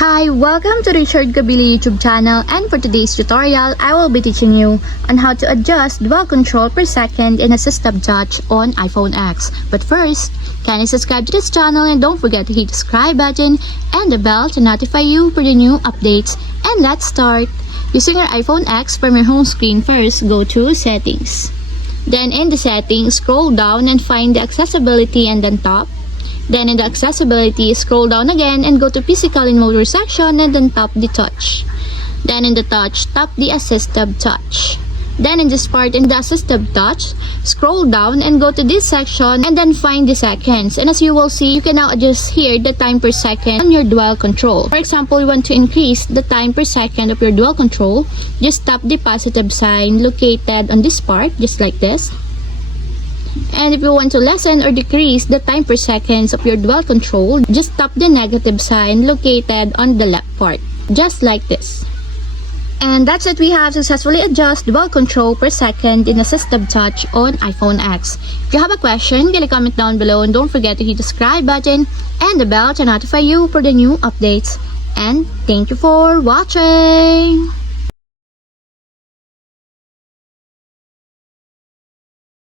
Hi, welcome to Richard Kabili YouTube channel, and for today's tutorial, I will be teaching you on how to adjust dual control per second in assistive touch on iPhone X. But first, kindly subscribe to this channel and don't forget to hit the subscribe button and the bell to notify you for the new updates. And let's start. Using your iPhone X, from your home screen first, go to Settings. Then in the settings, scroll down and find the accessibility and then top. Then in the accessibility, scroll down again and go to physical and motor section and then tap the touch. Then in the touch, tap the assistive touch. Then in this part, in the assistive touch, scroll down and go to this section and then find the seconds. And as you will see, you can now adjust here the time per second on your dual control. For example, you want to increase the time per second of your dual control, just tap the positive sign located on this part, just like this. And if you want to lessen or decrease the time per seconds of your dual control, just tap the negative sign located on the left part, just like this. And that's it, we have successfully adjusted dual control per second in assistive touch on iPhone X. If you have a question, kindly comment down below and don't forget to hit the subscribe button and the bell to notify you for the new updates. And thank you for watching!